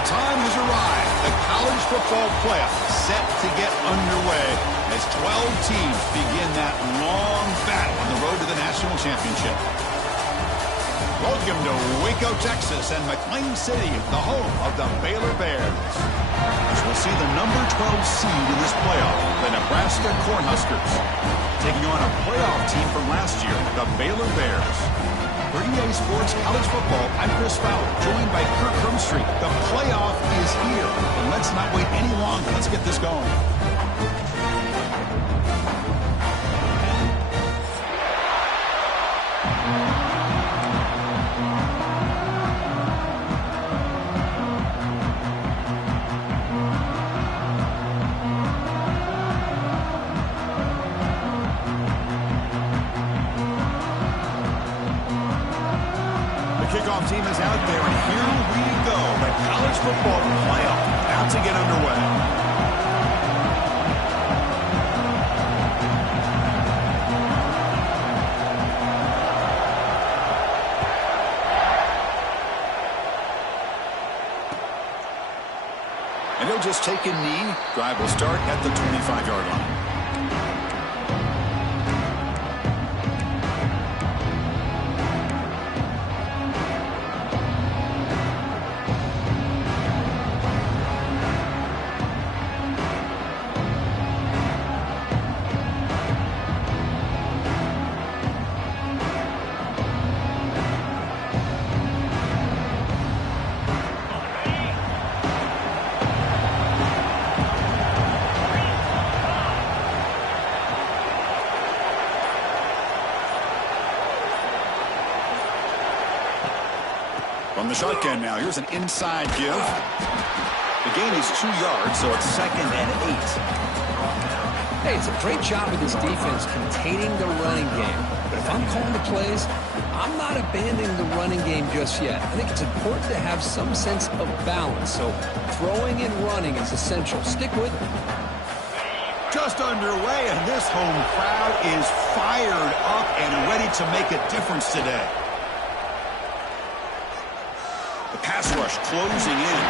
The time has arrived. The college football playoff set to get underway as 12 teams begin that long battle on the road to the national championship. Welcome to Waco, Texas, and McLean City, the home of the Baylor Bears. As we'll see the number 12 seed in this playoff, the Nebraska Cornhuskers, taking on a playoff team from last year, the Baylor Bears. For EA Sports College Football, I'm Chris Fowler, joined by Kirk Hermstreet. The playoff is here, and let's not wait any longer. Let's get this going. Kickoff team is out there, and here we go. The college football playoff about to get underway. And they'll just take a knee. Drive will start at the 25-yard line. From the shotgun now, here's an inside give. The gain is 2 yards, so it's 2nd and 8. Hey, it's a great job of this defense containing the running game. But if I'm calling the plays, I'm not abandoning the running game just yet. I think it's important to have some sense of balance. So throwing and running is essential. Stick with it. Just underway, and this home crowd is fired up and ready to make a difference today. The pass rush closing in.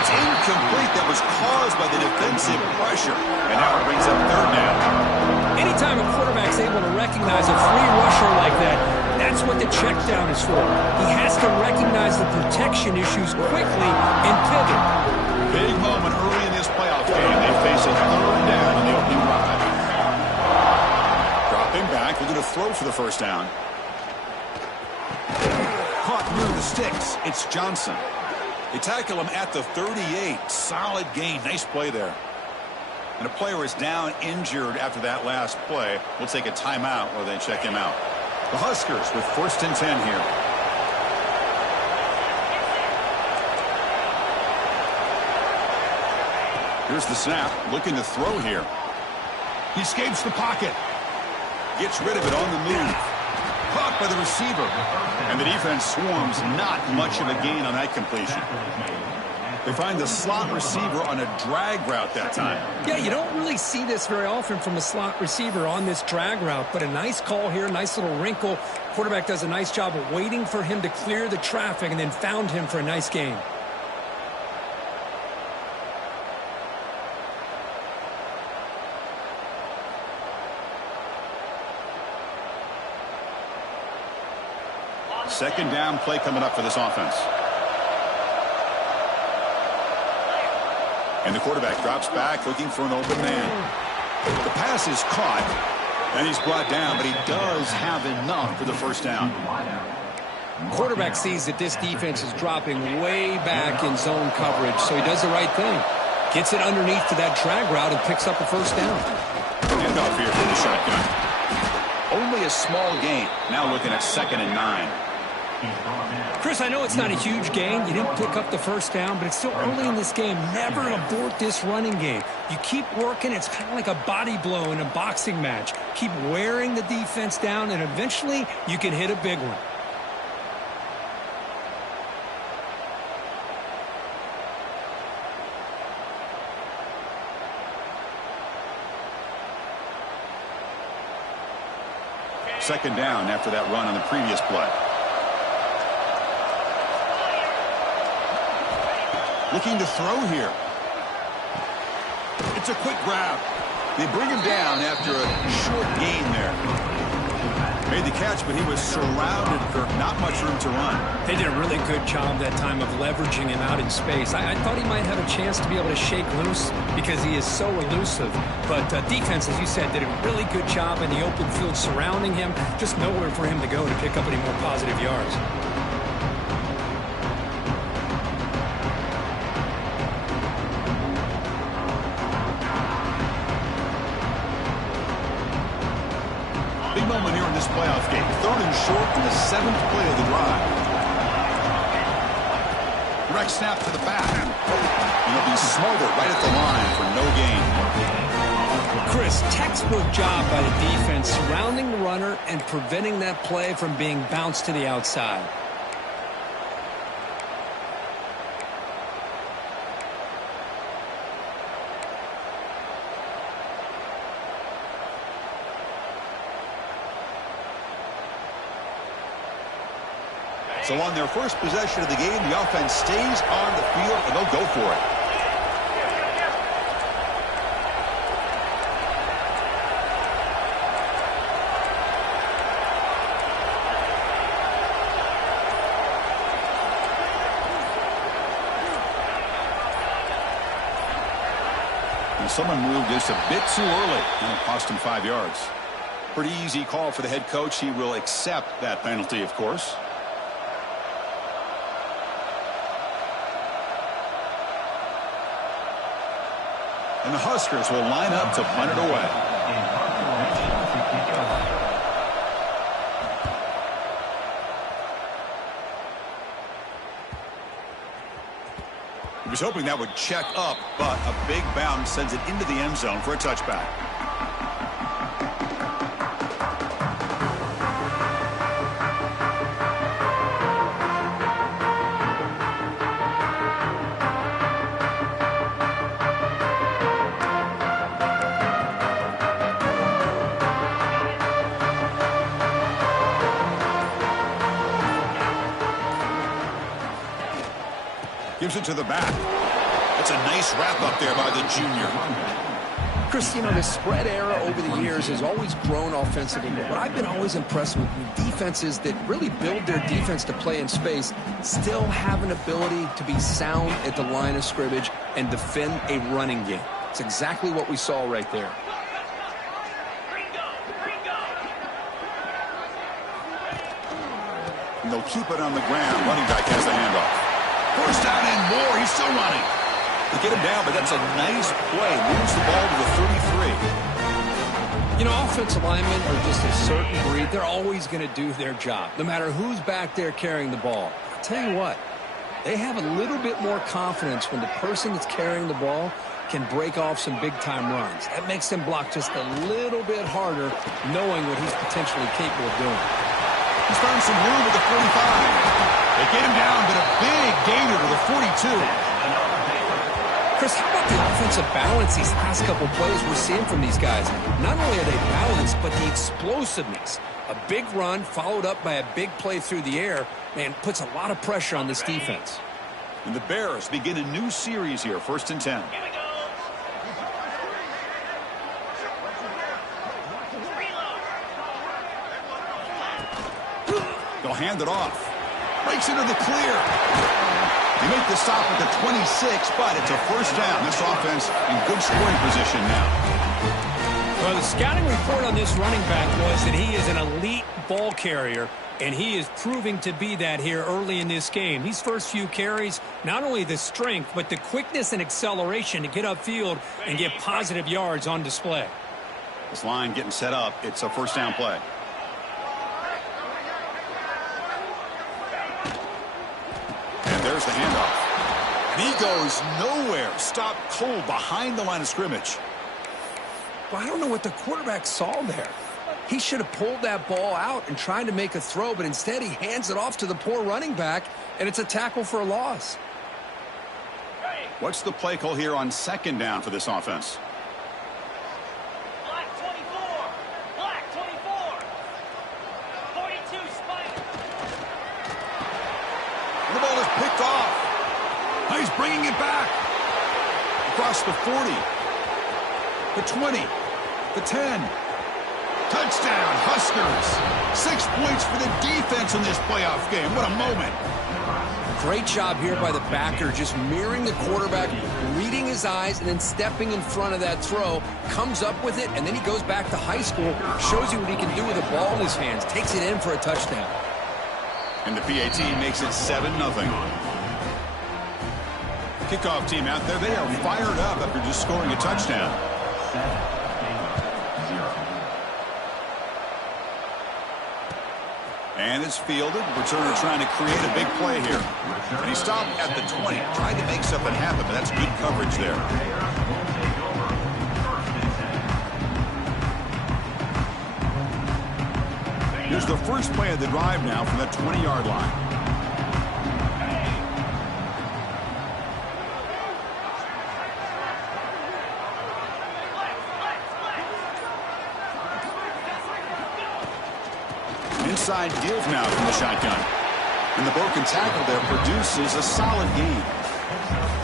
It's incomplete. That was caused by the defensive pressure. And now it brings up 3rd down. Anytime a quarterback's able to recognize a free rusher like that, that's what the check down is for. He has to recognize the protection issues quickly and pivot. Big moment early in this playoff game. They face a 3rd down on the opening drive. Dropping back. We're going to throw for the 1st down. Caught near the sticks. It's Johnson. They tackle him at the 38. Solid gain. Nice play there. And a player is down injured after that last play. We'll take a timeout while they check him out. The Huskers with 1st and 10 here. Here's the snap. Looking to throw here. He escapes the pocket. Gets rid of it on the move. Caught by the receiver. And the defense swarms. Not much of a gain on that completion. They find the slot receiver on a drag route that time. Yeah, you don't really see this very often from a slot receiver on this drag route, but a nice call here, nice little wrinkle. Quarterback does a nice job of waiting for him to clear the traffic and then found him for a nice gain. Second down play coming up for this offense. And the quarterback drops back looking for an open man. The pass is caught, and he's brought down, but he does have enough for the 1st down. Quarterback sees that this defense is dropping way back in zone coverage, so he does the right thing. Gets it underneath to that drag route and picks up a 1st down. Handoff here from the shotgun. Only a small gain. Now looking at 2nd and 9. Chris, I know it's not a huge gain. You didn't pick up the 1st down, but it's still early in this game. Never abort this running game. You keep working. It's kind of like a body blow in a boxing match. Keep wearing the defense down, and eventually you can hit a big one. Second down after that run on the previous play. Looking to throw here. It's a quick grab. They bring him down after a short gain there. Made the catch, but he was surrounded, Kirk. Not much room to run. They did a really good job that time of leveraging him out in space. I thought he might have a chance to be able to shake loose because he is so elusive. But defense, as you said, did a really good job in the open field surrounding him. Just nowhere for him to go to pick up any more positive yards. Big moment here in this playoff game. 3rd and short in the 7th play of the drive. Direct snap to the back. And he'll be smothered right at the line for no gain. Chris, textbook job by the defense surrounding the runner and preventing that play from being bounced to the outside. So on their first possession of the game, the offense stays on the field, and they'll go for it. And someone moved just a bit too early, and it cost him 5 yards. Pretty easy call for the head coach. He will accept that penalty, of course. And the Huskers will line up to punt it away. He was hoping that would check up, but a big bounce sends it into the end zone for a touchback. Gives it to the back. That's a nice wrap up there by the junior. Chris, you know, the spread era over the years has always grown offensively. But I've been always impressed with defenses that really build their defense to play in space, still have an ability to be sound at the line of scrimmage and defend a running game. It's exactly what we saw right there. And they'll keep it on the ground. Running back has the handoff. First down and more. He's still running. They get him down, but that's a nice play. Moves the ball to the 33. You know, offensive linemen are just a certain breed. They're always going to do their job, no matter who's back there carrying the ball. I'll tell you what, they have a little bit more confidence when the person that's carrying the ball can break off some big-time runs. That makes them block just a little bit harder, knowing what he's potentially capable of doing. He's found some room at the 45. They get him down, but a big gainer to the 42. Chris, how about the offensive balance these last couple plays we're seeing from these guys? Not only are they balanced, but the explosiveness. A big run followed up by a big play through the air, man, puts a lot of pressure on this defense. And the Bears begin a new series here, 1st and 10. They'll hand it off. Breaks into the clear. They make the stop at the 26, but it's a first down. This offense in good scoring position now. Well, the scouting report on this running back was that he is an elite ball carrier, and he is proving to be that here early in this game. These first few carries, not only the strength, but the quickness and acceleration to get upfield and get positive yards on display. This line getting set up. It's a first down play. There's the handoff. And he goes nowhere. Stopped cold behind the line of scrimmage. Well, I don't know what the quarterback saw there. He should have pulled that ball out and tried to make a throw, but instead he hands it off to the poor running back, and it's a tackle for a loss. What's the play call here on 2nd down for this offense? Black 24. Black 24. 42 spike. The ball is picked off. He's bringing it back. across the 40, the 20, the 10. Touchdown, Huskers. 6 points for the defense in this playoff game. What a moment. Great job here by the backer, just mirroring the quarterback, reading his eyes, and then stepping in front of that throw, comes up with it, and then he goes back to high school, shows you what he can do with a ball in his hands, takes it in for a touchdown. And the PAT makes it 7-0. Kickoff team out there, they are fired up after just scoring a touchdown. And it's fielded. Returner trying to create a big play here. And he stopped at the 20. Tried to make something happen, but that's good coverage there. Here's the first play of the drive now from the 20-yard line. Inside give now from the shotgun. And the broken tackle there produces a solid gain.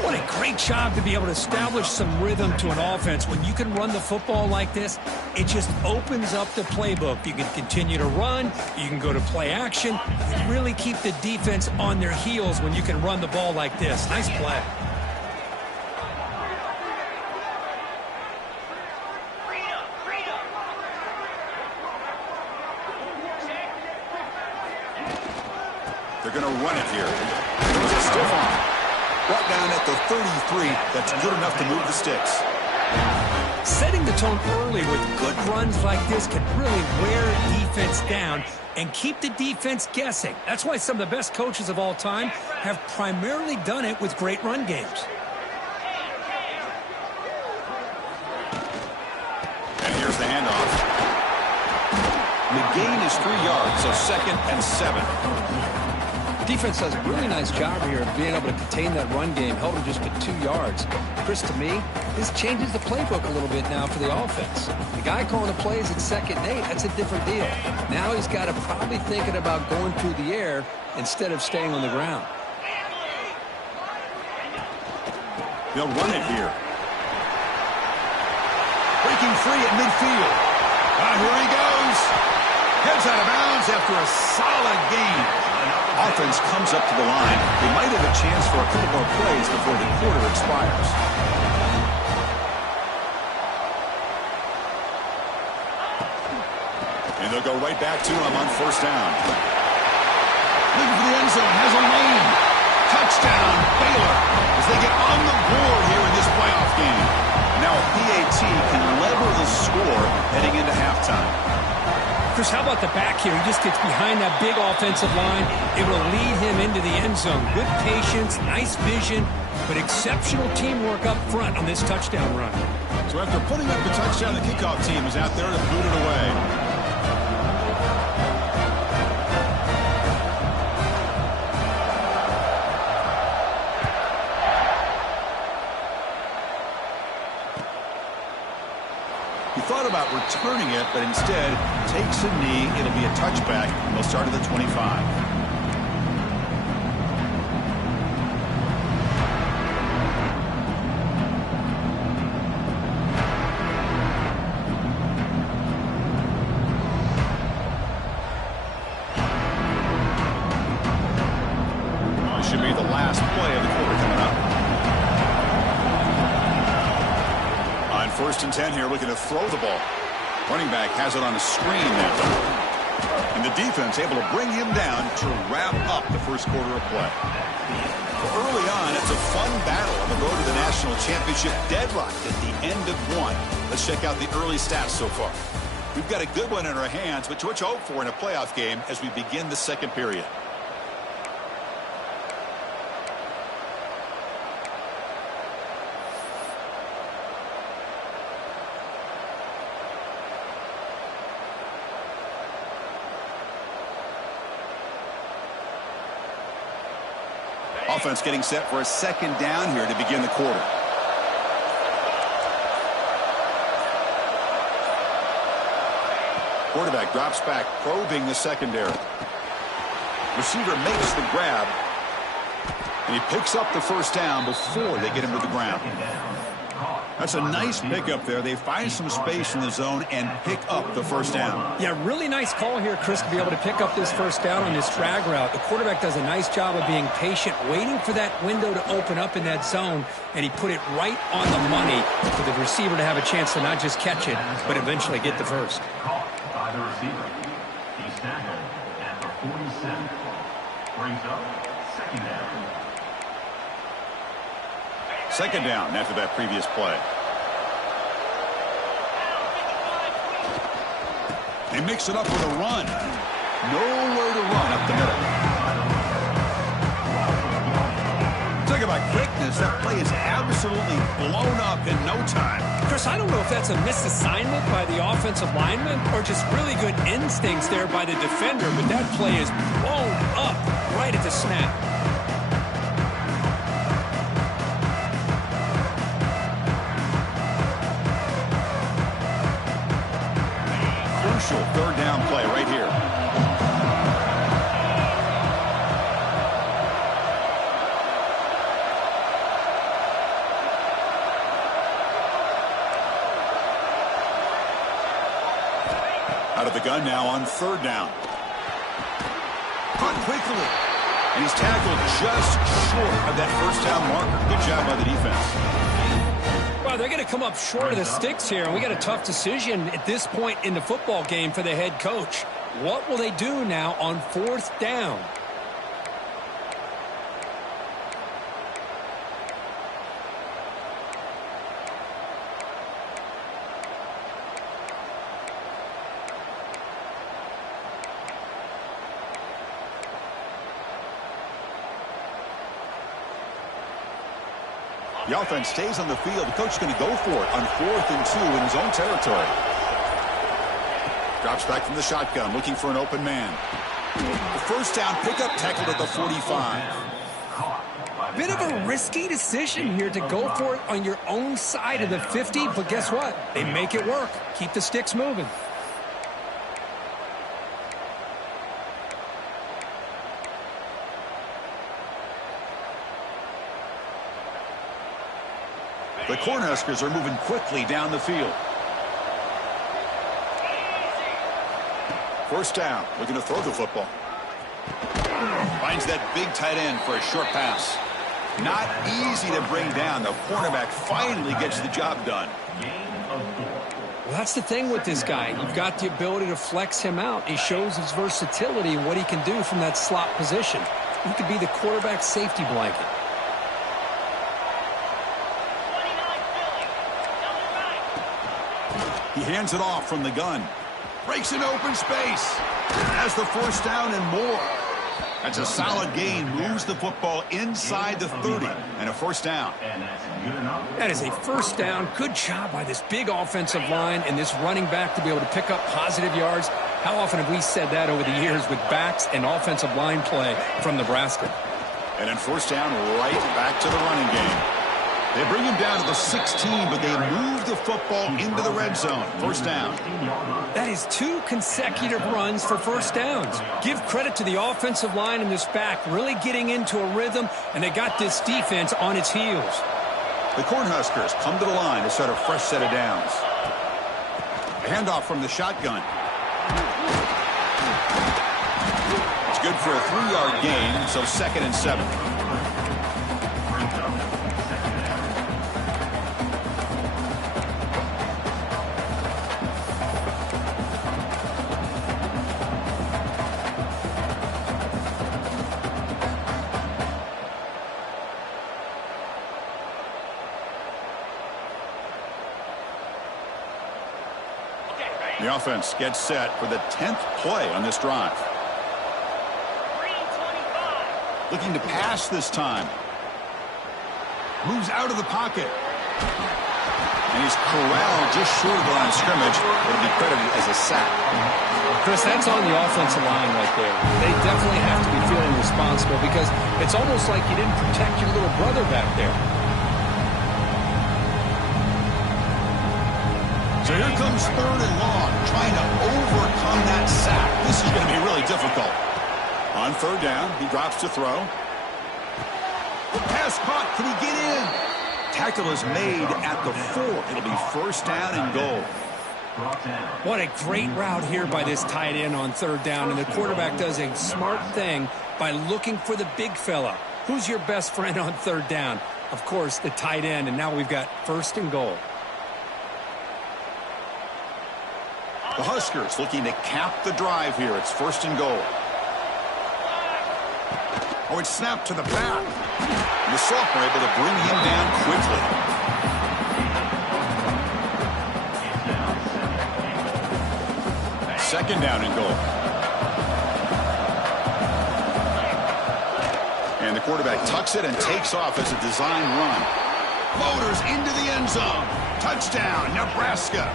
What a great job to be able to establish some rhythm to an offense. When you can run the football like this, it just opens up the playbook. You can continue to run. You can go to play action. You really keep the defense on their heels when you can run the ball like this. Nice play. They're going to run it here. There's a stiff arm. Brought down at the 33. That's good enough to move the sticks. Setting the tone early with good runs like this can really wear defense down and keep the defense guessing. That's why some of the best coaches of all time have primarily done it with great run games. And here's the handoff. The gain is 3 yards, so 2nd and 7. Defense does a really nice job here of being able to contain that run game, held him just to 2 yards. Chris, to me, this changes the playbook a little bit now for the offense. The guy calling the plays at 2nd and 8, that's a different deal. Now he's got to probably thinking about going through the air instead of staying on the ground. They'll run it here. Breaking free at midfield. Here he goes. Heads out of bounds after a solid gain. Offense comes up to the line. They might have a chance for a couple more plays before the quarter expires. And they'll go right back to him on 1st down. Looking for the end zone. Has a lane. Touchdown, Baylor, as they get on the board here in this playoff game. Now a PAT can level the score heading into halftime. Chris, how about the back here? He just gets behind that big offensive line, able to lead him into the end zone. Good patience, nice vision, but exceptional teamwork up front on this touchdown run. So after putting up the touchdown, the kickoff team is out there to boot it away. He thought about returning it, but instead takes a knee. It'll be a touchback, and they'll start at the 25. This should be the last play of the quarter coming up. 1st and 10 here, looking to throw the ball. Running back has it on a screen now. And the defense able to bring him down to wrap up the first quarter of play. Well, early on, it's a fun battle on the road to the national championship, deadlocked at the end of 1. Let's check out the early stats so far. We've got a good one in our hands, but what you hope for in a playoff game as we begin the 2nd period. Offense getting set for a 2nd down here to begin the quarter. Quarterback drops back, probing the secondary. Receiver makes the grab, and he picks up the 1st down before they get him to the ground. That's a nice pickup there. They find some space in the zone and pick up the first down. Yeah, really nice call here, Chris, to be able to pick up this first down on this drag route. The quarterback does a nice job of being patient, waiting for that window to open up in that zone, and he put it right on the money for the receiver to have a chance to not just catch it, but eventually get the first. Caught by the receiver. He's tackled at the 47. Brings up second down. Second down after that previous play. They mix it up with a run. Nowhere to run up the middle. Talk about quickness. That play is absolutely blown up in no time. Chris, I don't know if that's a misassignment by the offensive lineman or just really good instincts there by the defender, but that play is blown up right at the snap. Crucial third down play right here. Out of the gun now on third down. Caught quickly. And he's tackled just short of that first down marker. Good job by the defense. Well, they're going to come up short of the sticks here, and we got a tough decision at this point in the football game for the head coach. What will they do now on fourth down? The offense stays on the field. The coach is going to go for it on 4th and 2 in his own territory. Drops back from the shotgun, looking for an open man. The first down pickup, tackled at the 45. Bit of a risky decision here to go for it on your own side of the 50, but guess what? They make it work. Keep the sticks moving. The Cornhuskers are moving quickly down the field. First down, looking to throw the football. Finds that big tight end for a short pass. Not easy to bring down. The cornerback finally gets the job done. Well, that's the thing with this guy. You've got the ability to flex him out. He shows his versatility and what he can do from that slot position. He could be the quarterback safety blanket. He hands it off from the gun. Breaks an open space. Has the first down and more. That's a solid gain. Moves the football inside the 30 and a first down. That is a first down. Good job by this big offensive line and this running back to be able to pick up positive yards. How often have we said that over the years with backs and offensive line play from Nebraska? And then first down right back to the running game. They bring him down to the 16, but they move the football into the red zone. First down. That is 2 consecutive runs for first downs. Give credit to the offensive line and this back really getting into a rhythm, and they got this defense on its heels. The Cornhuskers come to the line to start a fresh set of downs. A handoff from the shotgun. It's good for a 3-yard gain, so 2nd and 7. The offense gets set for the 10th play on this drive. Looking to pass this time. Moves out of the pocket. And he's corralled just short of the line of scrimmage. It'll be credited as a sack. Chris, that's on the offensive line right there. They definitely have to be feeling responsible because it's almost like you didn't protect your little brother back there. So here comes 3rd and long, trying to overcome that sack. This is going to be really difficult. On 3rd down, he drops to throw. The pass caught. Can he get in? Tackle is made at the 4. It'll be first down and goal. What a great route here by this tight end on third down, and the quarterback does a smart thing by looking for the big fella. Who's your best friend on third down? Of course, the tight end, and now we've got first and goal. The Huskers looking to cap the drive here. It's first and goal. Oh, it's snapped to the back. The sophomore able to bring him down quickly. Second down and goal. And the quarterback tucks it and takes off as a design run. Motors into the end zone. Touchdown, Nebraska.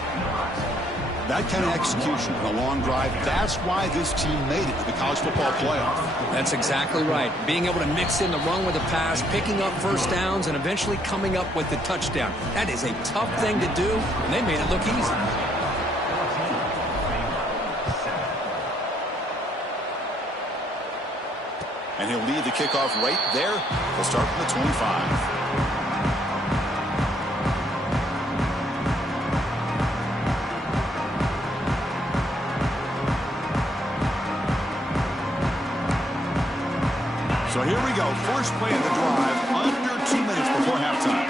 That kind of execution in a long drive, that's why this team made it to the college football playoff. That's exactly right. Being able to mix in the run with the pass, picking up first downs, and eventually coming up with the touchdown. That is a tough thing to do, and they made it look easy. And he'll lead the kickoff right there. He'll start from the 25. So here we go. First play of the drive, under 2 minutes before halftime.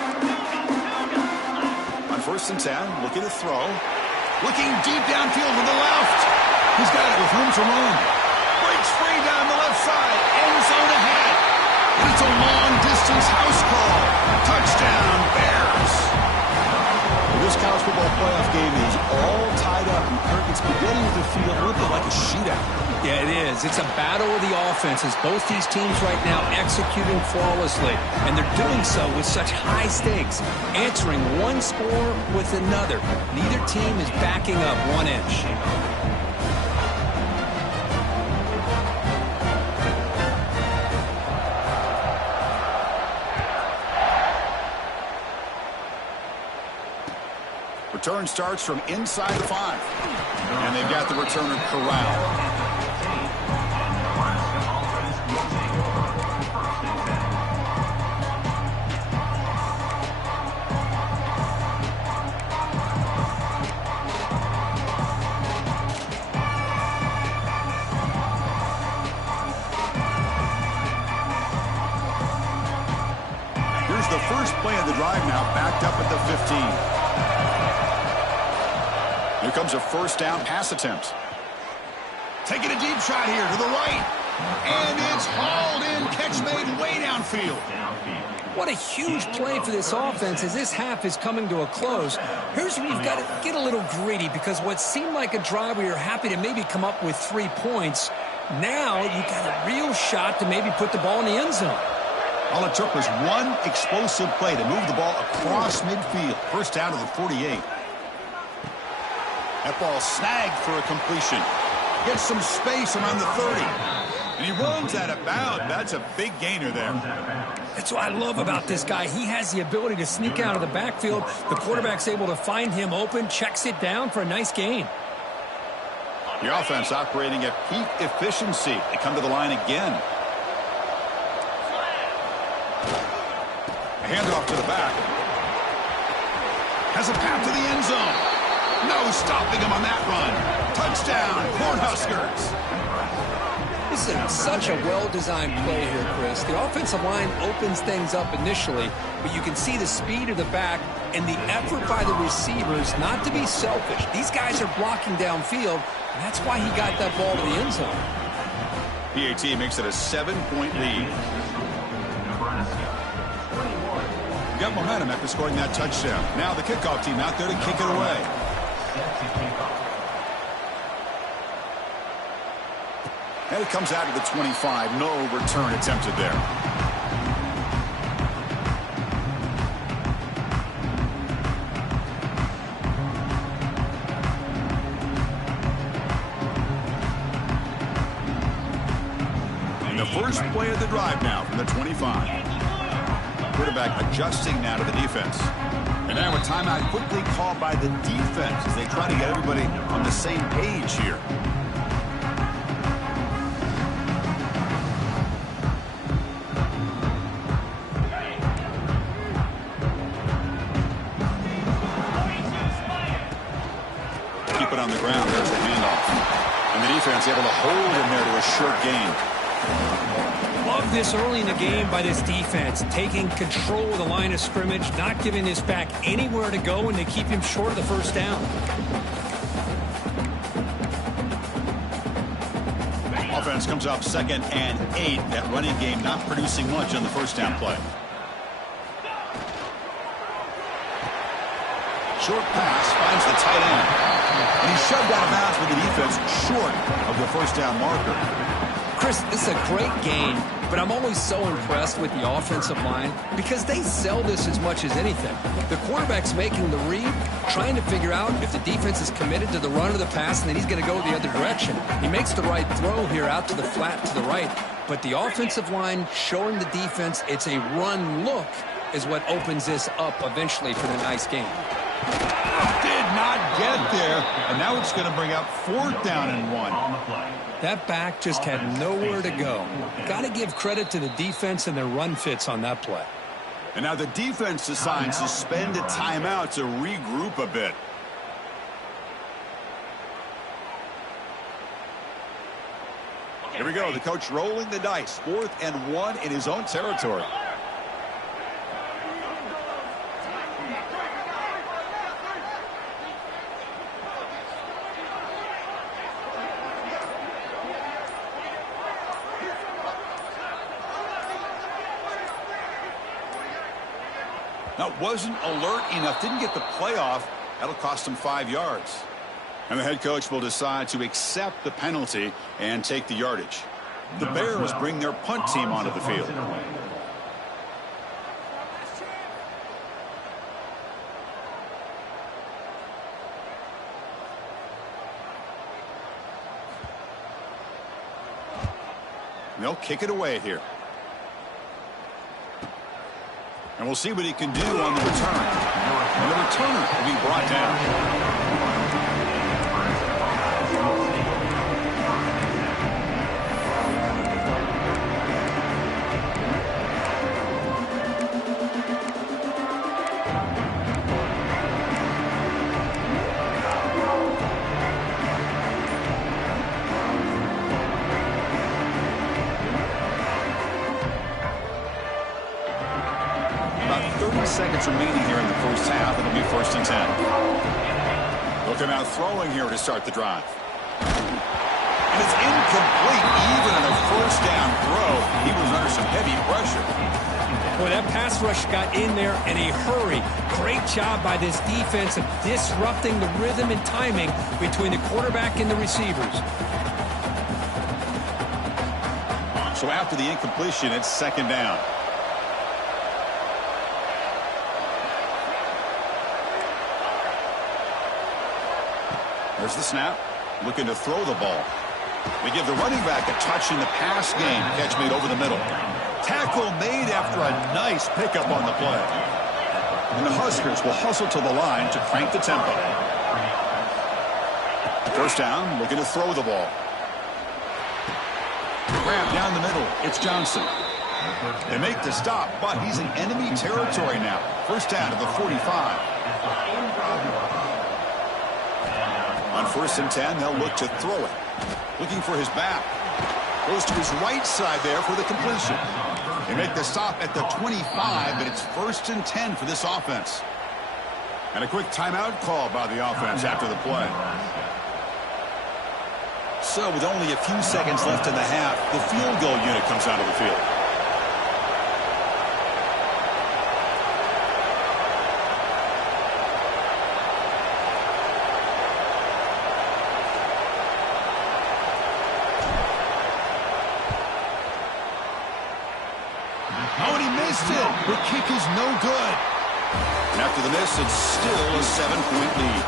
On first and 10, looking to throw. Looking deep downfield to the left. He's got it with room to run. Breaks free down the left side. End zone ahead. And it's a long-distance house call. Touchdown, Bears. This college football playoff game is all tied up. And Kirk, it's beginning to feel a little bit like a shootout. Yeah, it is. It's a battle of the offenses. Both these teams right now executing flawlessly, and they're doing so with such high stakes, answering one score with another. Neither team is backing up 1 inch. Return starts from inside the 5. And they've got the returner corralled. Here's the first play of the drive now, backed up at the 15. Here comes a first down pass attempt. Taking a deep shot here to the right. And it's hauled in. Catch made way downfield. What a huge play for this offense as this half is coming to a close. Here's where you've got to get a little greedy, because what seemed like a drive where you're happy to maybe come up with 3 points, now you've got a real shot to maybe put the ball in the end zone. All it took was one explosive play to move the ball across midfield. First down to the 48. That ball snagged for a completion. Gets some space around the 30. And he runs out of bounds. That's a big gainer there. That's what I love about this guy. He has the ability to sneak out of the backfield. The quarterback's able to find him open, checks it down for a nice gain. The offense operating at peak efficiency. They come to the line again. A handoff to the back. Has a path to the end zone. No stopping him on that run. Touchdown, Cornhuskers. This is such a well-designed play here, Chris. The offensive line opens things up initially, but you can see the speed of the back and the effort by the receivers not to be selfish. These guys are blocking downfield, and that's why he got that ball to the end zone. PAT makes it a 7-point lead. Got momentum after scoring that touchdown. Now the kickoff team out there to kick it away. And it comes out to the 25. No return attempted there. And the first play of the drive now from the 25. Quarterback adjusting now to the defense. And now a timeout quickly called by the defense as they try to get everybody on the same page here. it on the ground. There's the handoff. And the defense able to hold him there to a short gain. Love this early in the game by this defense, taking control of the line of scrimmage, not giving this back anywhere to go, and they keep him short of the first down. Offense comes up 2nd and 8. That running game not producing much on the first down play. Short pass finds the tight end. And he's shoved out of bounds with the defense short of the first down marker. Chris, this is a great game, but I'm always so impressed with the offensive line because they sell this as much as anything. The quarterback's making the read, trying to figure out if the defense is committed to the run or the pass, and then he's going to go the other direction. He makes the right throw here out to the flat to the right, but the offensive line showing the defense it's a run look is what opens this up eventually for the nice game. Did not get there, and now it's going to bring up 4th down and 1. That back just had nowhere to go. Got to give credit to the defense and their run fits on that play. And now the defense decides to spend a timeout to regroup a bit. Here we go. The coach rolling the dice. 4th and 1 in his own territory. Now, wasn't alert enough, didn't get the playoff. That'll cost him 5 yards. And the head coach will decide to accept the penalty and take the yardage. The Bears bring their punt team onto the field. They'll kick it away here. And we'll see what he can do on the return. And the returner will be brought down. Seconds remaining here in the first half. It'll be 1st and 10. Looking out throwing here to start the drive. And it's incomplete even on a first down throw. He was under some heavy pressure. Boy, that pass rush got in there in a hurry. Great job by this defense of disrupting the rhythm and timing between the quarterback and the receivers. So after the incompletion, it's 2nd down. There's the snap. Looking to throw the ball. They give the running back a touch in the pass game. Catch made over the middle. Tackle made after a nice pickup on the play. And the Huskers will hustle to the line to crank the tempo. First down, looking to throw the ball. Grab down the middle. It's Johnson. They make the stop, but he's in enemy territory now. First down to the 45. On 1st and 10, they'll look to throw it. Looking for his back. Goes to his right side there for the completion. They make the stop at the 25, but it's 1st and 10 for this offense. And a quick timeout call by the offense after the play. So with only a few seconds left in the half, the field goal unit comes out of the field. The kick is no good. And after the miss, it's still a 7-point lead.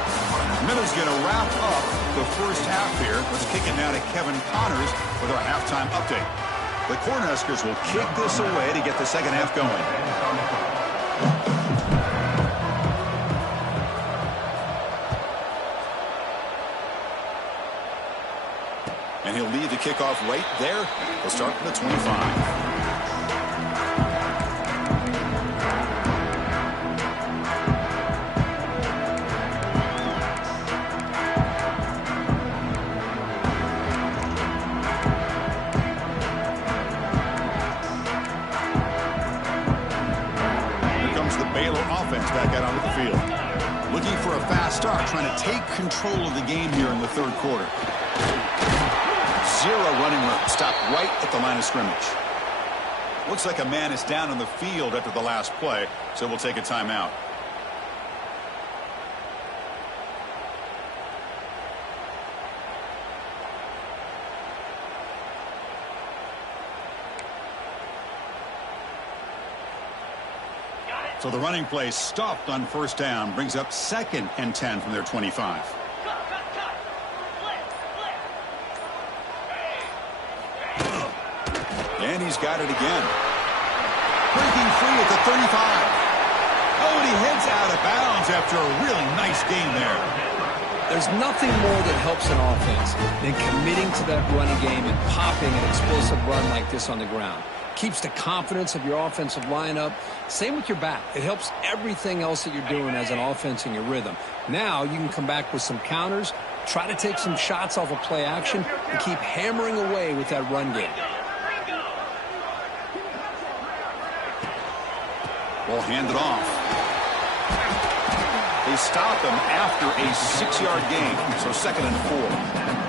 Middle's going to wrap up the first half here. Let's kick it now to Kevin Connors with our halftime update. The Cornhuskers will kick this away to get the second half going. And he'll lead the kickoff right there. He'll start from the 25. Looking for a fast start, trying to take control of the game here in the third quarter. Zero running room. Stopped right at the line of scrimmage. Looks like a man is down on the field after the last play, so we'll take a timeout. So the running play stopped on first down, brings up 2nd and 10 from their 25. And he's got it again. Breaking free at the 35. Oh, and he heads out of bounds after a really nice gain there. There's nothing more that helps an offense than committing to that running game and popping an explosive run like this on the ground. Keeps the confidence of your offensive lineup. Same with your back. It helps everything else that you're doing as an offense in your rhythm. Now you can come back with some counters, try to take some shots off of play action, and keep hammering away with that run game. Ball handed off. They stop him after a 6-yard gain, so 2nd and 4.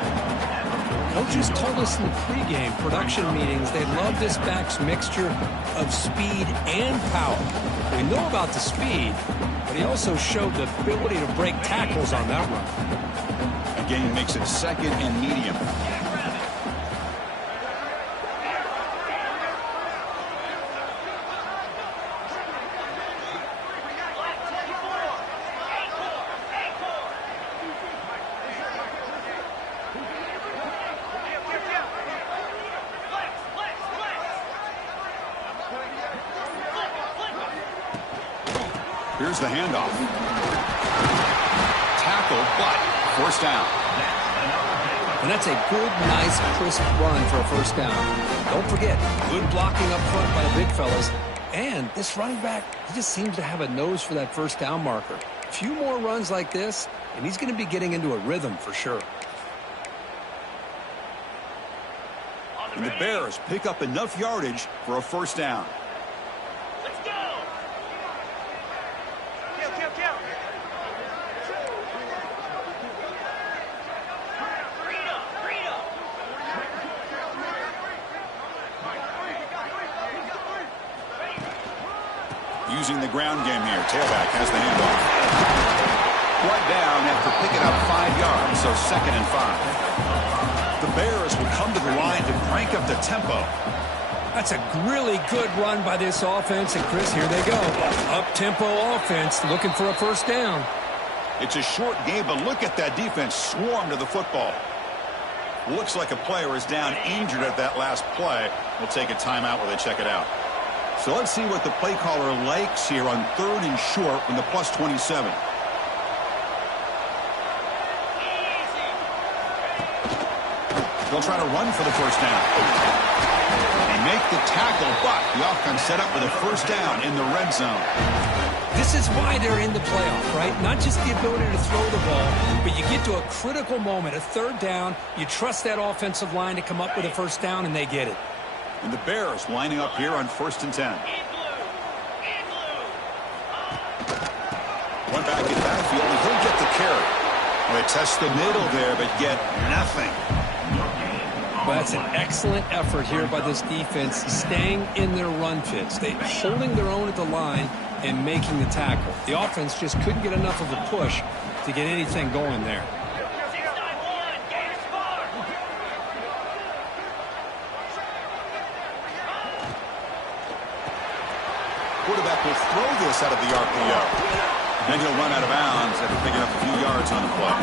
Coaches told us in the pregame production meetings they love this back's mixture of speed and power. We know about the speed, but he also showed the ability to break tackles on that run. A gain makes it 2nd and medium. Here's the handoff. Tackle, but first down. And that's a good, nice, crisp run for a first down. Don't forget, good blocking up front by the big fellas. And this running back, he just seems to have a nose for that first down marker. A few more runs like this, and he's going to be getting into a rhythm for sure. And the Bears pick up enough yardage for a first down. Using the ground game here. Tailback has the handoff. Brought down after picking up 5 yards, so 2nd and 5. The Bears will come to the line to crank up the tempo. That's a really good run by this offense, and Chris, here they go. Up-tempo offense looking for a first down. It's a short game, but look at that defense swarm to the football. Looks like a player is down injured at that last play. We'll take a timeout while they check it out. So let's see what the play caller likes here on 3rd and short from the +27. They'll try to run for the first down. They make the tackle, but the offense set up with a first down in the red zone. This is why they're in the playoff, right? Not just the ability to throw the ball, but you get to a critical moment, a 3rd down. You trust that offensive line to come up with a first down, and they get it. And the Bears lining up here on 1st and 10. One back in backfield, and he'll get the carry. Well, they test the middle there, but get nothing. Well, that's an excellent effort here by this defense, staying in their run fits. They holding their own at the line and making the tackle. The offense just couldn't get enough of a push to get anything going there. Quarterback will throw this out of the RPO. Then he'll run out of bounds after picking up a few yards on the play.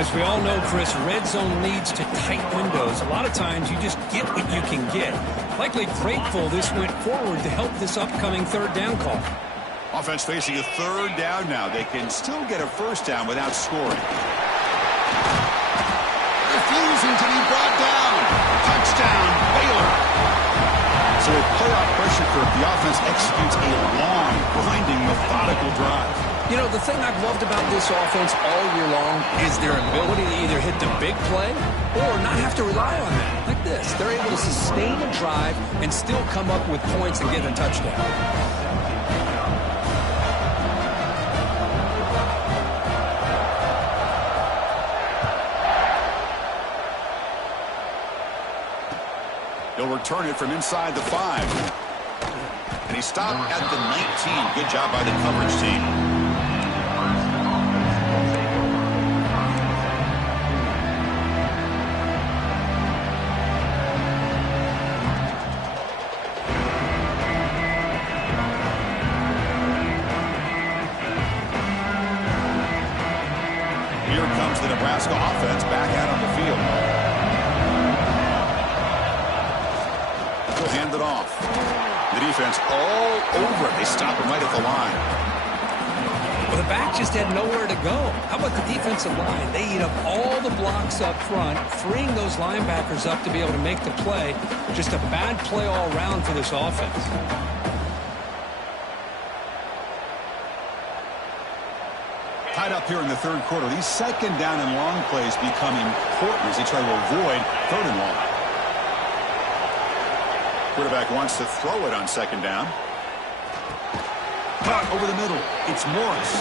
As we all know, Chris, red zone leads to tight windows. A lot of times you just get what you can get. Likely grateful this went forward to help this upcoming 3rd down call. Offense facing a 3rd down now. They can still get a first down without scoring. Refusing to be brought down. Touchdown, Baylor. So a playoff pressure curve, the offense executes a long, grinding, methodical drive. You know, the thing I've loved about this offense all year long is their ability to either hit the big play or not have to rely on that. Like this, they're able to sustain a drive and still come up with points and get a touchdown. return it from inside the 5. And he stopped at the 19. Good job by the coverage team. Here comes the Nebraska offense back out on the field. He'll hand it off. The defense all over it. They stop him right at the line. Well, the back just had nowhere to go. How about the defensive line? They eat up all the blocks up front, freeing those linebackers up to be able to make the play. Just a bad play all around for this offense. Tied up here in the third quarter. These second down and long plays become important as they try to avoid third and long. Quarterback wants to throw it on second down. Caught over the middle. It's Morris.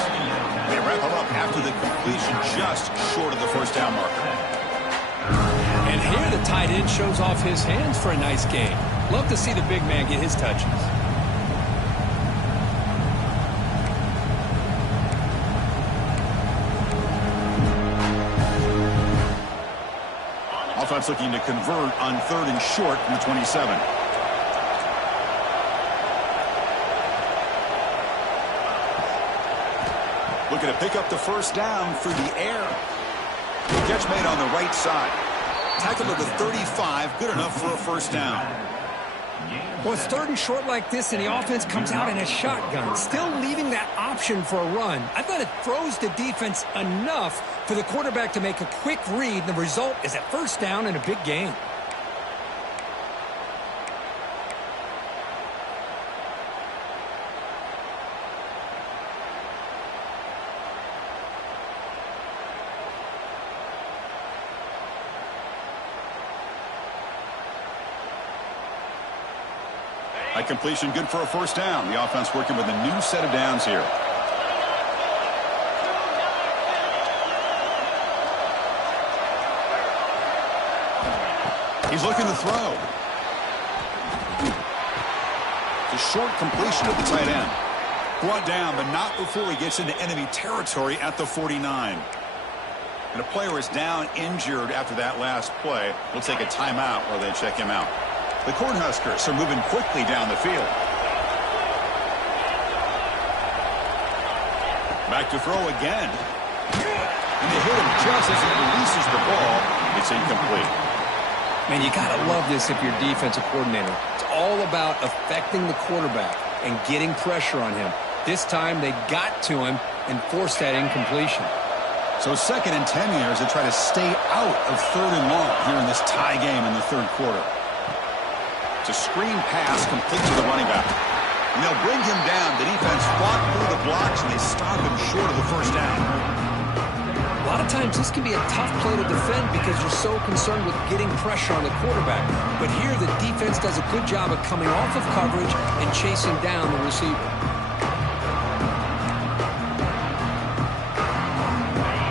They wrap him up after the completion just short of the first down marker. And here the tight end shows off his hands for a nice game. Love to see the big man get his touches. Offense looking to convert on third and short from the 27. Looking to pick up the first down through the air. Catch made on the right side. Tackle to the 35. Good enough for a first down. Well, it's third and short like this, and the offense comes out in a shotgun, still leaving that option for a run. I thought it throws the defense enough for the quarterback to make a quick read. The result is a first down and a big gain. By completion, good for a first down. The offense working with a new set of downs here. He's looking to throw. The short completion of the tight end. Brought down, but not before he gets into enemy territory at the 49. And a player is down injured after that last play. We'll take a timeout while they check him out. The Cornhuskers are moving quickly down the field. Back to throw again. And they hit him just as he releases the ball. It's incomplete. Man, you got to love this if you're defensive coordinator. It's all about affecting the quarterback and getting pressure on him. This time they got to him and forced that incompletion. So second and 10 years to try to stay out of third and long here in this tie game in the third quarter. It's a screen pass complete to the running back. And they'll bring him down. The defense fought through the blocks, and they stop him short of the first down. A lot of times this can be a tough play to defend because you're so concerned with getting pressure on the quarterback. But here the defense does a good job of coming off of coverage and chasing down the receiver.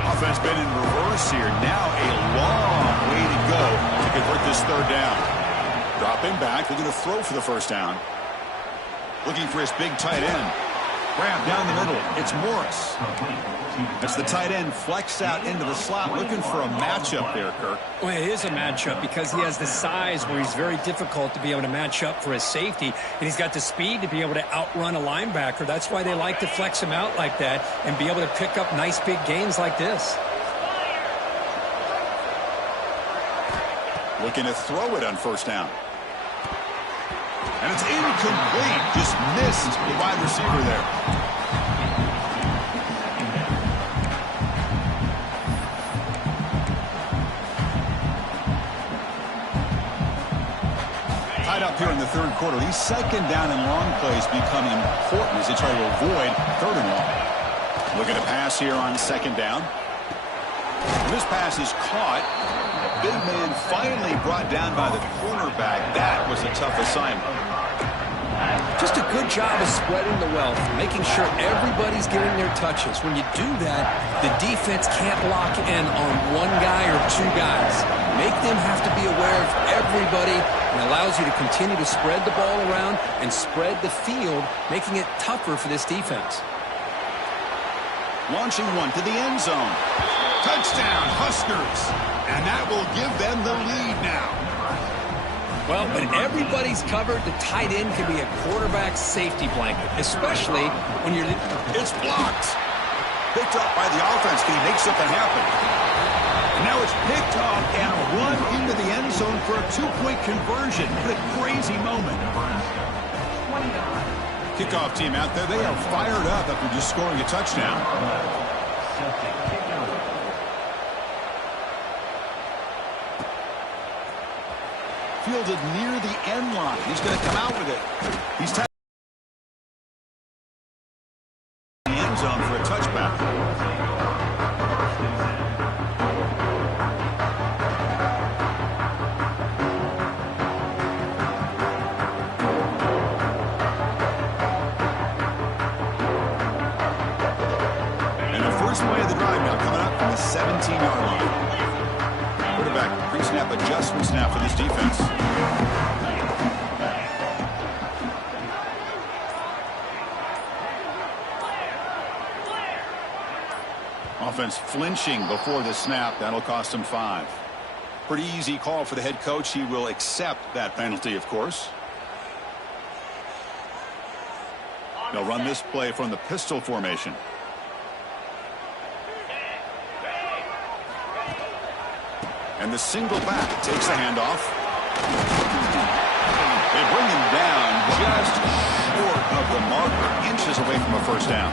Offense been in reverse here. Now a long way to go to convert this third down. Dropping back, looking to throw for the first down. Looking for his big tight end. Grab down the middle. It's Morris. As the tight end flexed out into the slot, looking for a matchup there, Kirk. Well, it is a matchup because he has the size where he's very difficult to be able to match up for his safety, and he's got the speed to be able to outrun a linebacker. That's why they like to flex him out like that and be able to pick up nice big gains like this. Looking to throw it on first down. And it's incomplete. Just missed the wide receiver there. Tied up here in the third quarter. These second down and long plays become important as they try to avoid third and long. Looking to pass here on second down. And this pass is caught. Big man finally brought down by the cornerback. That was a tough assignment. Just a good job of spreading the wealth, making sure everybody's getting their touches. When you do that, the defense can't lock in on one guy or two guys. Make them have to be aware of everybody, and allows you to continue to spread the ball around and spread the field, making it tougher for this defense. Launching one to the end zone. Touchdown, Huskers. And that will give them the lead now. Well, when everybody's covered, the tight end can be a quarterback's safety blanket, especially when you're... It's blocked. Picked up by the offense. Can he make something happen? And now it's picked up and run into the end zone for a two-point conversion. What a crazy moment. Kickoff team out there. They are fired up after just scoring a touchdown. Fielded near the end line. He's going to come out with it. He's in the end zone for a touchback. And the first play of the drive now coming up from the 17-yard line. Quarterback pre-snap adjustments now for this defense. Offense flinching before the snap. That'll cost him 5. Pretty easy call for the head coach. He will accept that penalty, of course. They'll run this play from the pistol formation. And the single back takes the handoff. They bring him down just short of the marker, inches away from a first down.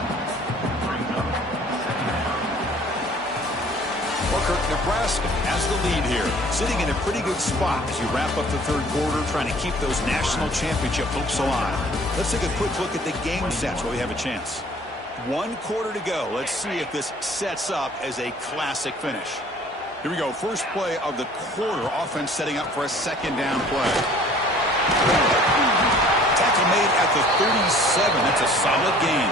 Walker, Nebraska has the lead here, sitting in a pretty good spot as you wrap up the third quarter, trying to keep those national championship hopes alive. Let's take a quick look at the game sets where we have a chance. 1 quarter to go. Let's see if this sets up as a classic finish. Here we go. First play of the quarter. Offense setting up for a second down play. Tackle made at the 37. That's a solid gain.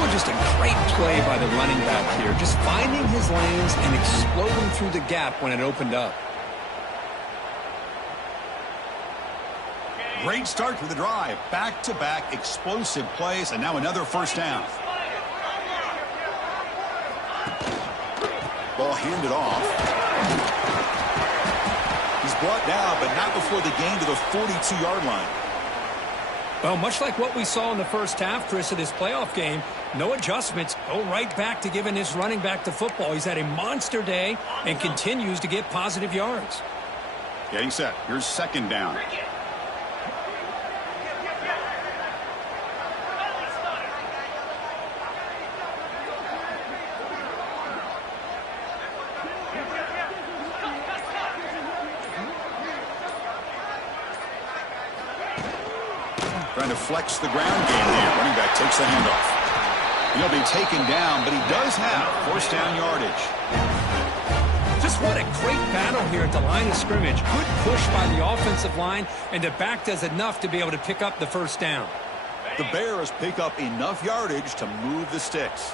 Well, just a great play by the running back here. Just finding his lanes and exploding through the gap when it opened up. Great start to the drive. Back-to-back explosive plays, and now another first down. Ball handed off. He's brought down, but not before the gain to the 42-yard line. Well, much like what we saw in the first half, Chris, of this playoff game, no adjustments. Go right back to giving his running back the football. He's had a monster day and continues to get positive yards. Getting set. Here's second down. Trying to flex the ground game here. Running back takes the handoff. He'll be taken down, but he does have first down yardage. Just what a great battle here at the line of scrimmage. Good push by the offensive line, and the back does enough to be able to pick up the first down. The Bears pick up enough yardage to move the sticks.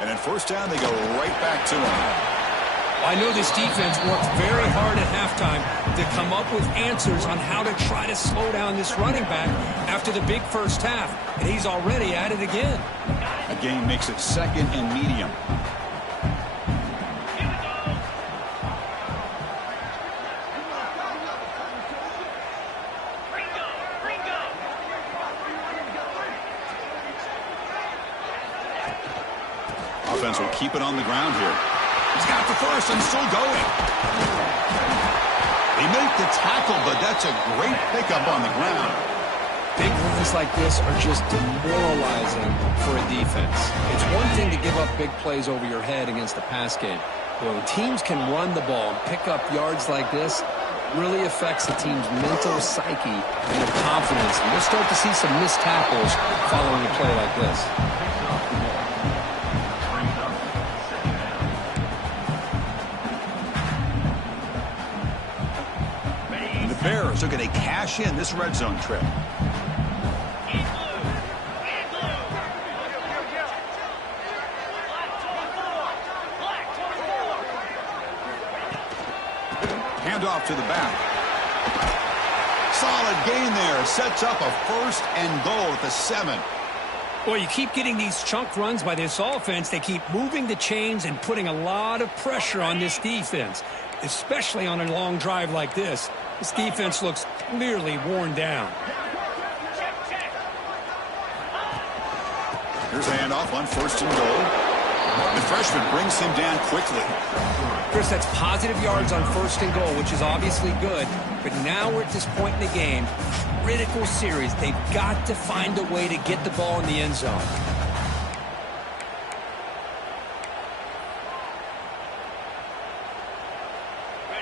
And at first down, they go right back to him. I know this defense worked very hard at halftime to come up with answers on how to try to slow down this running back after the big first half, and he's already at it again. The game makes it second and medium. Offense will keep it on the ground here. He's got the first and still going. They make the tackle, but that's a great pickup on the ground. Big runs like this are just demoralizing for a defense. It's one thing to give up big plays over your head against the pass game. But when teams can run the ball and pick up yards like this, it really affects the team's mental psyche and their confidence. And we'll start to see some missed tackles following a play like this. Bears looking to cash in this red zone trip. Handoff to the back. Solid gain there. Sets up a 1st and goal at the 7. Well, you keep getting these chunk runs by this offense. They keep moving the chains and putting a lot of pressure on this defense, especially on a long drive like this. This defense looks clearly worn down. Here's a handoff on 1st and goal. The freshman brings him down quickly. Chris, that's positive yards on 1st and goal, which is obviously good. But now we're at this point in the game. Critical series. They've got to find a way to get the ball in the end zone.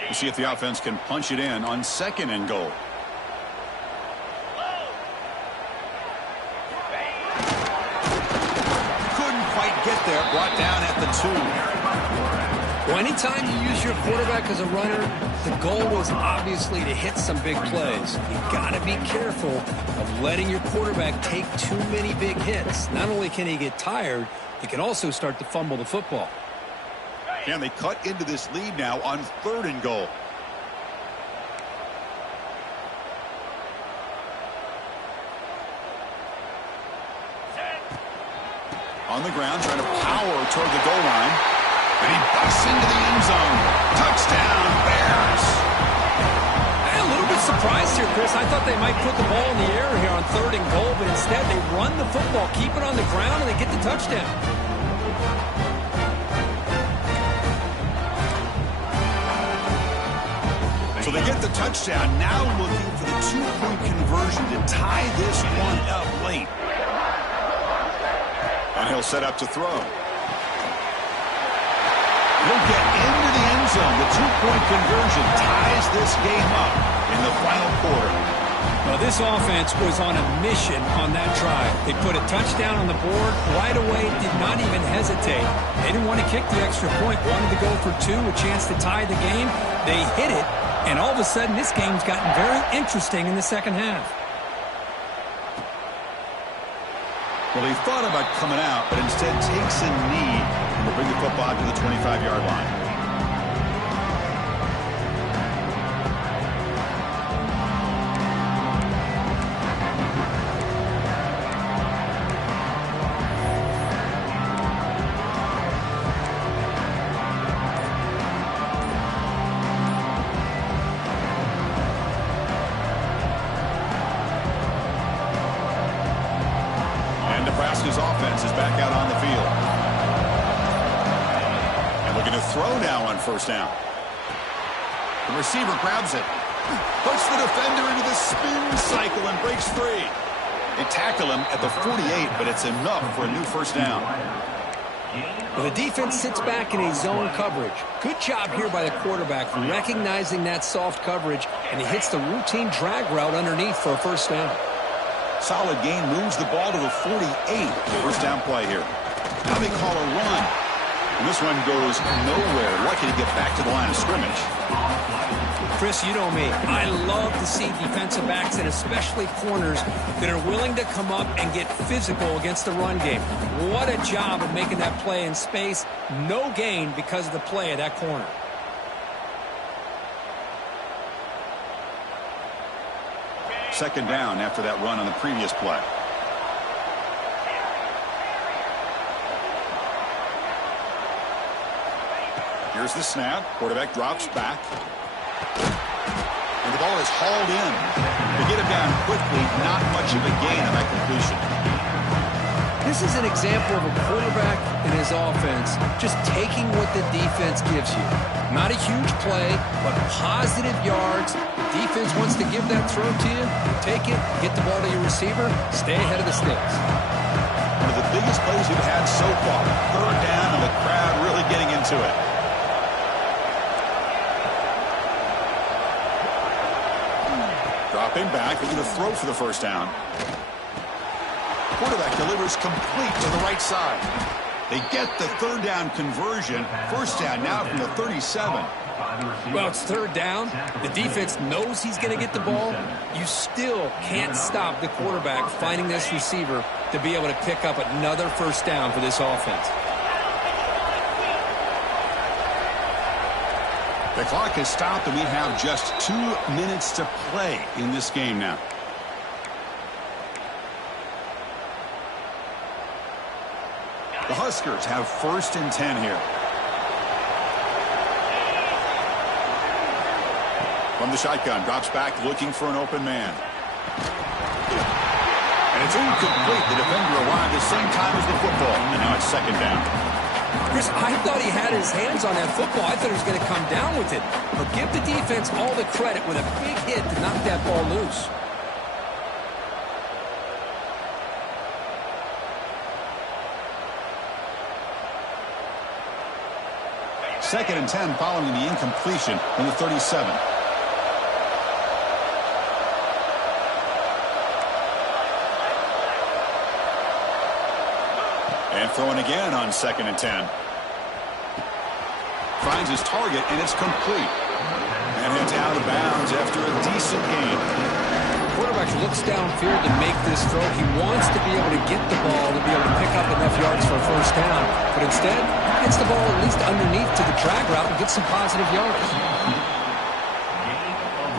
We'll see if the offense can punch it in on 2nd and goal. Couldn't quite get there. Brought down at the 2. Well, anytime you use your quarterback as a runner, the goal is obviously to hit some big plays. You've got to be careful of letting your quarterback take too many big hits. Not only can he get tired, he can also start to fumble the football. Can they cut into this lead now on 3rd and goal? On the ground, trying to power toward the goal line. And he busts into the end zone. Touchdown, Bears! I'm a little bit surprised here, Chris. I thought they might put the ball in the air here on 3rd and goal, but instead they run the football, keep it on the ground, and they get the touchdown. So they get the touchdown, now looking for the 2-point conversion to tie this one up late. And he'll set up to throw. He'll get into the end zone. The 2-point conversion ties this game up in the final quarter. Well, this offense was on a mission on that drive. They put a touchdown on the board right away, did not even hesitate. They didn't want to kick the extra point, wanted to go for 2, a chance to tie the game. They hit it, and all of a sudden this game's gotten very interesting in the second half. Well, he thought about coming out, but instead takes a knee and will bring the football to the 25-yard line. Nebraska's offense is back out on the field. And looking to throw now on 1st down. The receiver grabs it. Puts the defender into the spin cycle and breaks free. They tackle him at the 48, but it's enough for a new 1st down. Well, the defense sits back in a zone coverage. Good job here by the quarterback recognizing that soft coverage, and he hits the routine drag route underneath for a 1st down. Solid gain, moves the ball to the 48. 1st down play here. Now they call a run. And this one goes nowhere. Lucky to get back to the line of scrimmage. Chris, you know me. I love to see defensive backs and especially corners that are willing to come up and get physical against the run game. What a job of making that play in space. No gain because of the play of that corner. Second down after that run on the previous play. Here's the snap. Quarterback drops back. And the ball is hauled in. They get him down quickly. Not much of a gain on that completion. This is an example of a quarterback and his offense just taking what the defense gives you. Not a huge play, but positive yards. The defense wants to give that throw to you. Take it, get the ball to your receiver, stay ahead of the sticks. One of the biggest plays we've had so far. 3rd down and the crowd really getting into it. Dropping back, looking to throw for the 1st down. Quarterback delivers complete to the right side. They get the third down conversion. First down now from the 37. Well, it's third down. The defense knows he's going to get the ball. You still can't stop the quarterback finding this receiver to be able to pick up another first down for this offense. The clock has stopped, and we have just 2 minutes to play in this game now. The Huskers have 1st and 10 here. From the shotgun, drops back looking for an open man. And it's incomplete. The defender arrived the same time as the football, and now it's 2nd down. Chris, I thought he had his hands on that football. I thought he was going to come down with it. But give the defense all the credit with a big hit to knock that ball loose. 2nd and 10 following the incompletion from the 37. And throwing again on 2nd and 10. Finds his target, and it's complete. And heads out of bounds after a decent gain. Quarterback looks downfield to make this throw. He wants to be able to get the ball to be able to pick up enough yards for a first down. But instead, he gets the ball at least underneath to the drag route and gets some positive yards.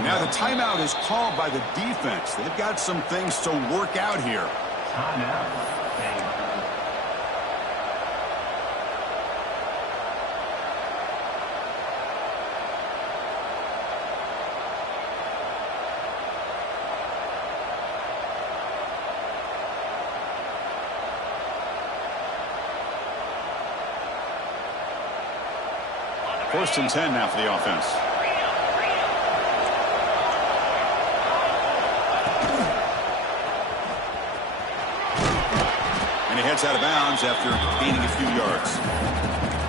Now the timeout is called by the defense. They've got some things to work out here. Timeout. First and 10 now for the offense. And he heads out of bounds after gaining a few yards.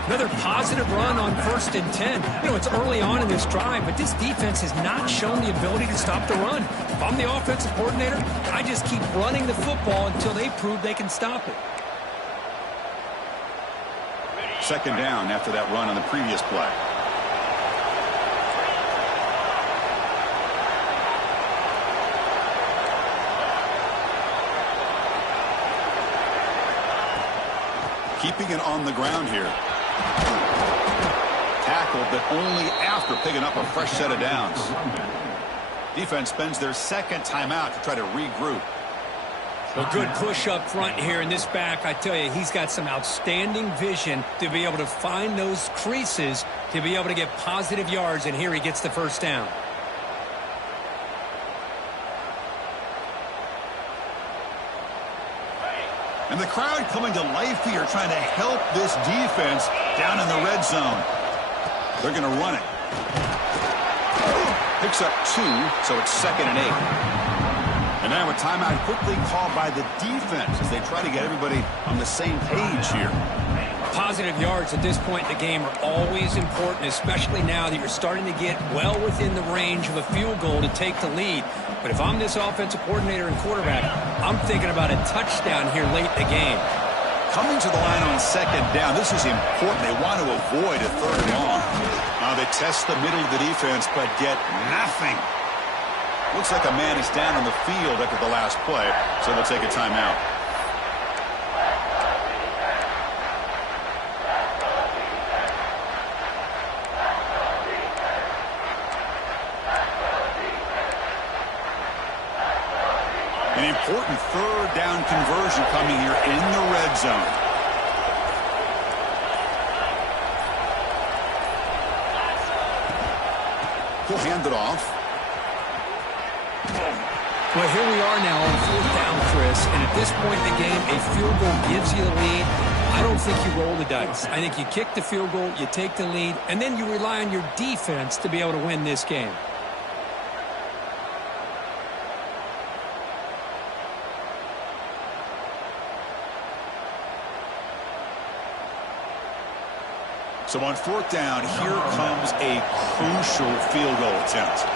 Another positive run on 1st and 10. You know, it's early on in this drive, but this defense has not shown the ability to stop the run. If I'm the offensive coordinator, I just keep running the football until they prove they can stop it. 2nd down after that run on the previous play. Keeping it on the ground here. Tackled, but only after picking up a fresh set of downs. Defense spends their 2nd timeout to try to regroup. A good push up front here in this back. I tell you, he's got some outstanding vision to be able to find those creases to be able to get positive yards, and here he gets the first down. And the crowd coming to life here, trying to help this defense down in the red zone. They're going to run it. Picks up 2, so it's 2nd and 8. And now a timeout quickly called by the defense as they try to get everybody on the same page here. Positive yards at this point in the game are always important, especially now that you're starting to get well within the range of a field goal to take the lead. But if I'm this offensive coordinator and quarterback, I'm thinking about a touchdown here late in the game. Coming to the line on 2nd down, this is important. They want to avoid a 3rd and long. They test the middle of the defense, but get nothing. Looks like a man is down on the field after the last play, so they'll take a timeout. An important 3rd down conversion coming here in the red zone. He'll hand it off. Well, here we are now on 4th down, Chris, and at this point in the game, a field goal gives you the lead. I don't think you roll the dice. I think you kick the field goal, you take the lead, and then you rely on your defense to be able to win this game. So on 4th down, here comes a crucial field goal attempt.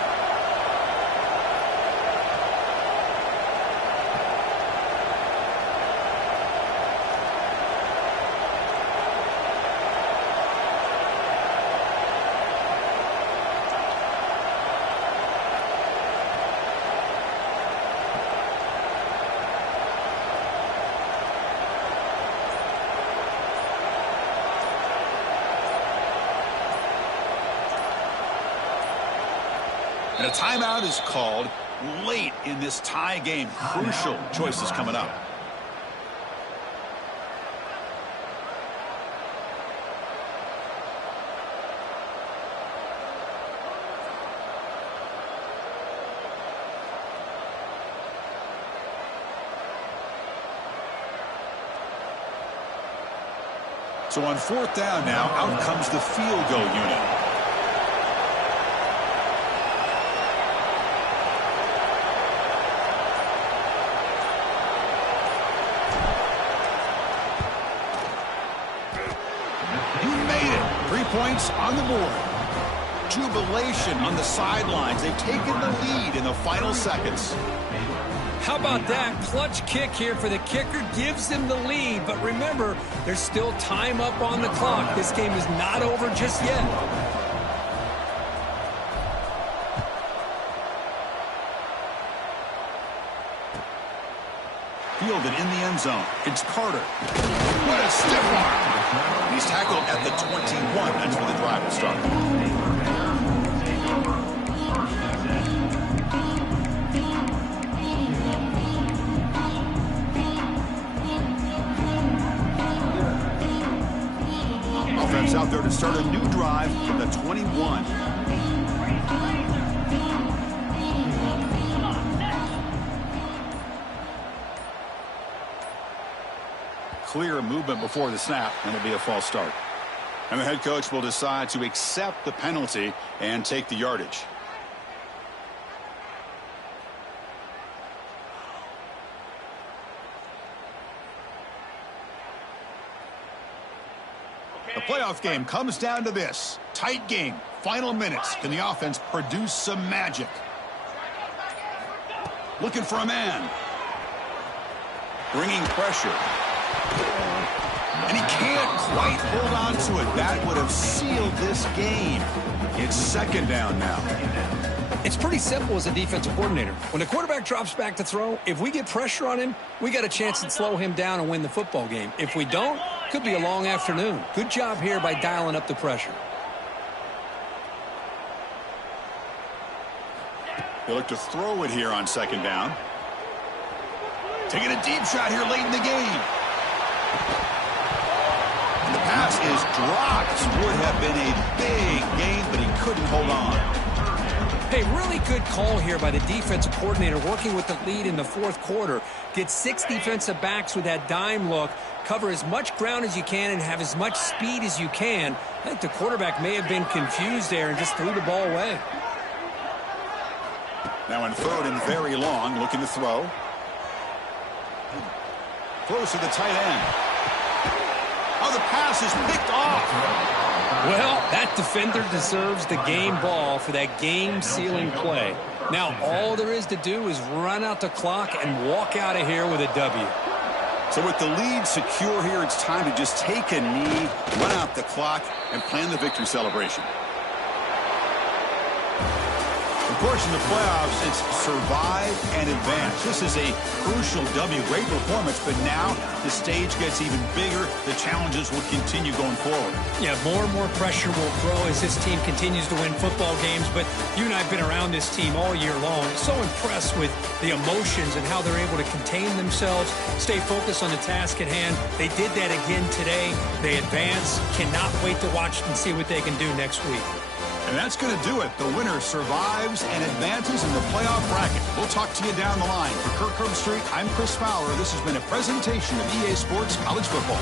And a timeout is called late in this tie game. Crucial choices coming up. So on 4th down now, out comes the field goal unit. He made it. 3 points on the board. Jubilation on the sidelines. They've taken the lead in the final seconds. How about that? Clutch kick here for the kicker gives them the lead. But remember, there's still time up on the clock. This game is not over just yet. Fielded in the end zone. It's Carter. What a stiff arm. He's tackled at the 21. That's where the drive will start. Offense out there to start a new drive from the 21. Clear movement before the snap, and it'll be a false start. And the head coach will decide to accept the penalty and take the yardage. The playoff game comes down to this. Tight game. Final minutes. Can the offense produce some magic? Looking for a man. Bringing pressure. And he can't quite hold on to it. That would have sealed this game. It's 2nd down now. It's pretty simple as a defensive coordinator. When the quarterback drops back to throw, if we get pressure on him, we got a chance to slow him down and win the football game. If we don't, could be a long afternoon. Good job here by dialing up the pressure. They look to throw it here on 2nd down. Taking a deep shot here late in the game. And the pass is dropped. Would have been a big game, but he couldn't hold on. Hey, really good call here by the defensive coordinator working with the lead in the 4th quarter. Get 6 defensive backs with that dime look. Cover as much ground as you can and have as much speed as you can. I think the quarterback may have been confused there and just threw the ball away. Now in 3rd and very long, looking to throw. Close to the tight end. Oh, the pass is picked off. Well, that defender deserves the game ball for that game-sealing play. Now, all there is to do is run out the clock and walk out of here with a W. So with the lead secure here, it's time to just take a knee, run out the clock, and plan the victory celebration. Of course, in the playoffs, it's survive and advance. This is a crucial W. Great performance, but now the stage gets even bigger. The challenges will continue going forward. Yeah, more and more pressure will grow as this team continues to win football games. But you and I have been around this team all year long. So impressed with the emotions and how they're able to contain themselves, stay focused on the task at hand. They did that again today. They advance. Cannot wait to watch and see what they can do next week. And that's going to do it. The winner survives and advances in the playoff bracket. We'll talk to you down the line. For Kirk Herbstreit, I'm Chris Fowler. This has been a presentation of EA Sports College Football.